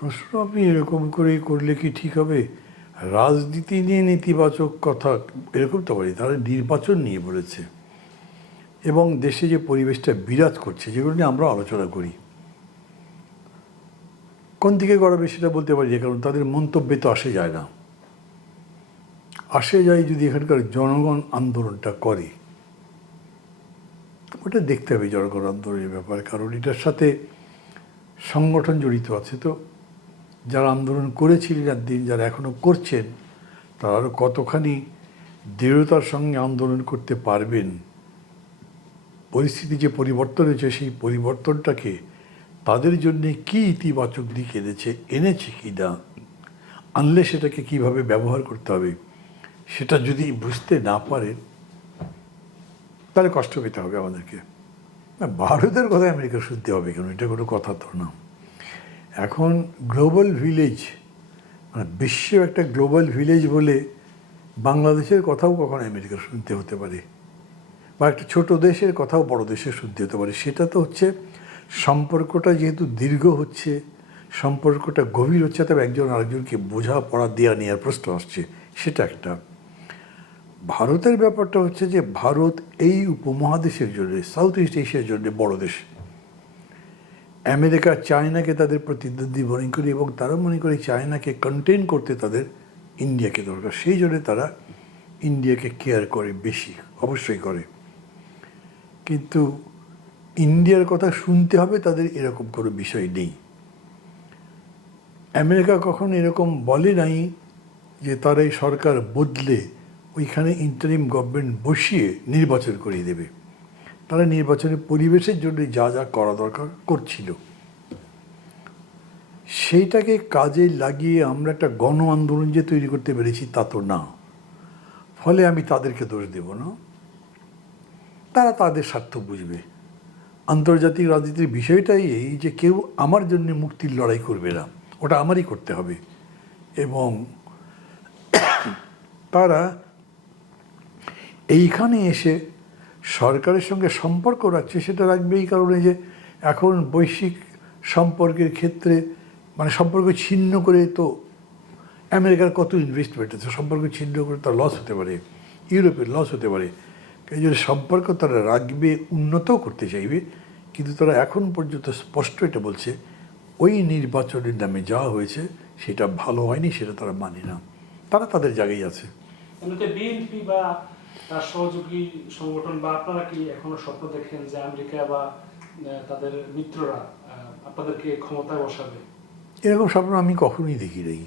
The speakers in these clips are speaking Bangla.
প্রশ্ন আপনি এরকম করে করলে কি ঠিক হবে? রাজনীতি নিয়ে নেতিবাচক কথা এরকম তো বলি তারা নির্বাচন নিয়ে বলেছে। এবং দেশে যে পরিবেশটা বিরাজ করছে, যেগুলো নিয়ে আমরা আলোচনা করি। কোন দিকে গড়াবে সেটা বলতে পারি কারণ তাদের মন্তব্যে তো আসে যায় না। আসে যায় যদি এখানকার জনগণ আন্দোলনটা করে। ওটা দেখতে হবে জনগণ আন্দোলনের ব্যাপার, কারণ এটার সাথে সংগঠন জড়িত আছে। তো যারা আন্দোলন করেছিলেন দিন, যারা এখনও করছেন, তারা আরও কতখানি দৃঢ়তার সঙ্গে আন্দোলন করতে পারবেন? পরিস্থিতি যে পরিবর্তন হয়েছে, সেই পরিবর্তনটাকে তাদের জন্য কি ইতিবাচক দিক এনেছে এনেছে কি না? আনলে সেটাকে কীভাবে ব্যবহার করতে হবে, সেটা যদি বুঝতে না পারেন, তাহলে কষ্ট পেতে হবে আমাদেরকে। ভারতের কথা আমেরিকা শুনতে হবে কেন? এটা কোনো কথা তো না। এখন গ্লোবাল ভিলেজ মানে বিশ্ব একটা গ্লোবাল ভিলেজ বলে বাংলাদেশের কথাও কখনো আমেরিকা শুনতে হতে পারে। বা একটা ছোট দেশের কথাও বড় দেশে শুনতে হতে পারে। সেটা তো হচ্ছে সম্পর্কটা যেহেতু দীর্ঘ হচ্ছে, সম্পর্কটা গভীর হচ্ছে, তবে একজন আরেকজনকে বোঝা পড়া দেওয়া নেওয়ার প্রশ্ন আসছে, সেটা একটা। ভারতের ব্যাপারটা হচ্ছে যে ভারত এই উপমহাদেশের জন্য সাউথ ইস্ট এশিয়ার জন্য বড় দেশ। আমেরিকা, চায়নাকে তাদের প্রতিদ্বন্দ্বী মনে করে এবং তারা মনে করে চায়নাকে কন্টেন করতে তাদের ইন্ডিয়াকে দরকার। সেই জন্য তারা ইন্ডিয়াকে কেয়ার করে বেশি, অবশ্যই করে। কিন্তু ইন্ডিয়ার কথা শুনতে হবে, তাদের এরকম কোনো বিষয় নেই। আমেরিকা কখনো এরকম বলে নাই যে তারা এই সরকার বদলে ওইখানে ইন্টারিম গভর্নমেন্ট বসিয়ে নির্বাচন করিয়ে দেবে। তারা নির্বাচনের পরিবেশের জন্য যা যা করা দরকার করছিল। সেইটাকে কাজে লাগিয়ে আমরা একটা গণ আন্দোলন যে তৈরি করতে পেরেছি তা তো না। ফলে আমি তাদেরকে দোষ দেব না। তারা তাদের স্বার্থ বুঝবে। আন্তর্জাতিক রাজনীতির বিষয়টাই এই যে কেউ আমার জন্য মুক্তির লড়াই করবে না, ওটা আমারই করতে হবে। এবং তারা এইখানে এসে সরকারের সঙ্গে সম্পর্ক রাখছে, সেটা রাখবে এই কারণে যে এখন বৈশ্বিক সম্পর্কের ক্ষেত্রে মানে সম্পর্ক ছিন্ন করে তো আমেরিকার কত ইনভেস্টমেন্ট আছে, সম্পর্ক ছিন্ন করে তার লস হতে পারে, ইউরোপের লস হতে পারে। জন্য সম্পর্ক তারা রাখবে, উন্নতও করতে চাইবে, কিন্তু তারা এখন পর্যন্ত স্পষ্ট এটা বলছে, ওই নির্বাচনের নামে যা হয়েছে সেটা ভালো হয়নি, সেটা তারা মানে না। তারা তাদের জায়গায় আছে। বিএনপি বা তার সহযোগী সংগঠন বা আপনারা কি এখনও স্বপ্ন দেখেন যে আমেরিকা বা তাদের মিত্ররা আপনাদেরকে ক্ষমতায় বসাবে? এরকম স্বপ্ন আমি কখনোই দেখি নাই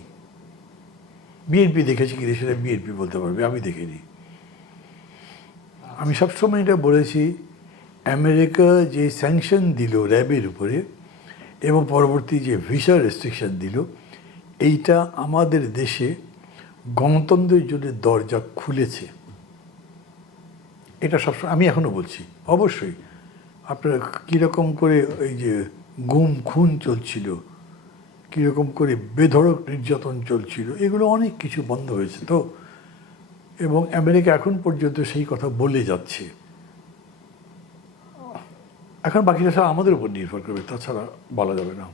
বিএনপি দেখেছি কি সেটা বিএনপি বলতে পারবে, আমি দেখিনি। আমি সবসময় এটা বলেছি, আমেরিকা যে স্যাংশন দিল র্যাবের উপরে এবং পরবর্তী যে ভিসা রেস্ট্রিকশন দিল, এইটা আমাদের দেশে গণতন্ত্রের জন্য দরজা খুলেছে। এটা সবসময় আমি এখনও বলছি, অবশ্যই। আপনার কীরকম করে এই যে গুম, খুন চলছিল, কীরকম করে বেধড়ক নির্যাতন চলছিল, এগুলো অনেক কিছু বন্ধ হয়েছে তো। এবং আমেরিকা এখন পর্যন্ত সেই কথা বলে যাচ্ছে। এখন বাকিটা সব আমাদের উপর নির্ভর করবে, তাছাড়া বলা যাবে না।